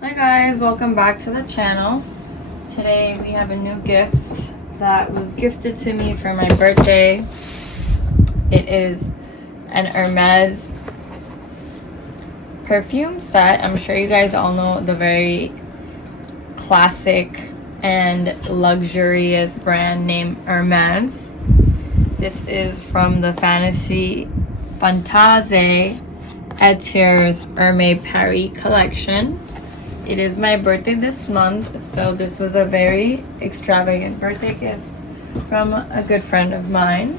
Hi guys, welcome back to the channel. Today we have a new gift that was gifted to me for my birthday. It is an Hermes perfume set. I'm sure you guys all know the very classic and luxurious brand name Hermes. This is from the Fantasie Etiers Hermes Paris collection. It is my birthday this month, so this was a very extravagant birthday gift from a good friend of mine.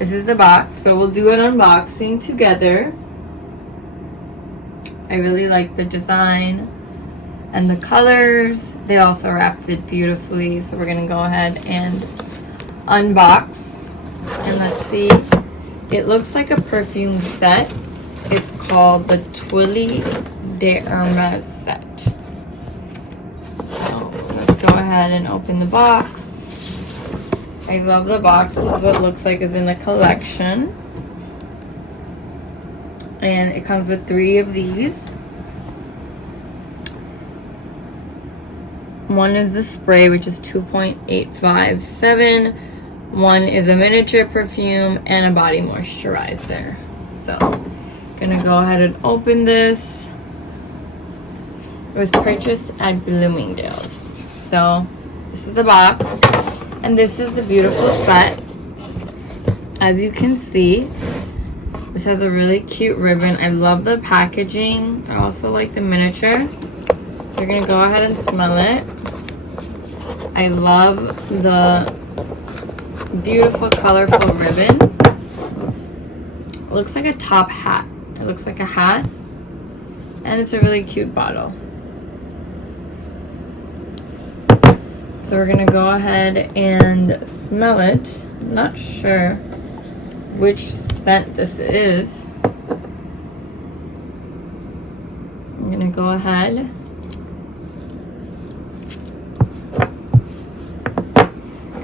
This is the box, so we'll do an unboxing together. I really like the design and the colors. They also wrapped it beautifully, so we're gonna go ahead and unbox. And let's see, it looks like a perfume set. It's called the Twilly de Hermes set. So let's go ahead and open the box. I love the box. This is what it looks like is in the collection. And it comes with 3 of these. One is the spray, which is 2.857. One is a miniature perfume and a body moisturizer. So gonna go ahead and open this. It was purchased at Bloomingdale's. So this is the box, and this is the beautiful set. As you can see, this has a really cute ribbon. I love the packaging. I also like the miniature. We're gonna go ahead and smell it. I love the beautiful colorful ribbon. It looks like a top hat. It looks like a hat, and it's a really cute bottle. So we're gonna go ahead and smell it. I'm not sure which scent this is. I'm gonna go ahead.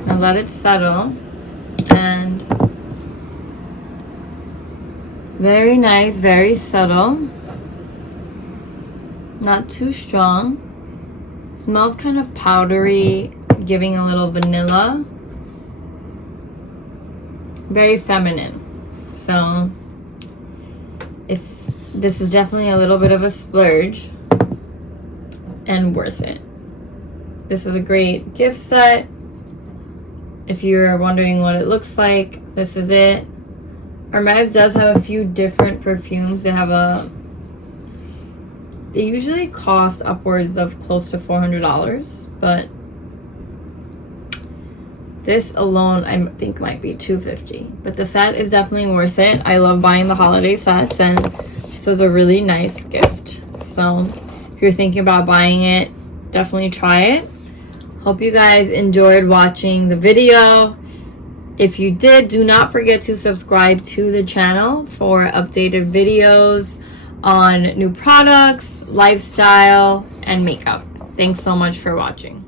Now let it settle. And very nice, very subtle. Not too strong. Smells kind of powdery, giving a little vanilla. Very feminine. So if this is definitely a little bit of a splurge and worth it. This is a great gift set. If you're wondering what it looks like, this is it. Hermes does have a few different perfumes. They usually cost upwards of close to $400, but this alone I think might be $250. But the set is definitely worth it. I love buying the holiday sets, and this was a really nice gift. So if you're thinking about buying it, definitely try it. Hope you guys enjoyed watching the video. If you did, do not forget to subscribe to the channel for updated videos on new products, lifestyle, and makeup. Thanks so much for watching.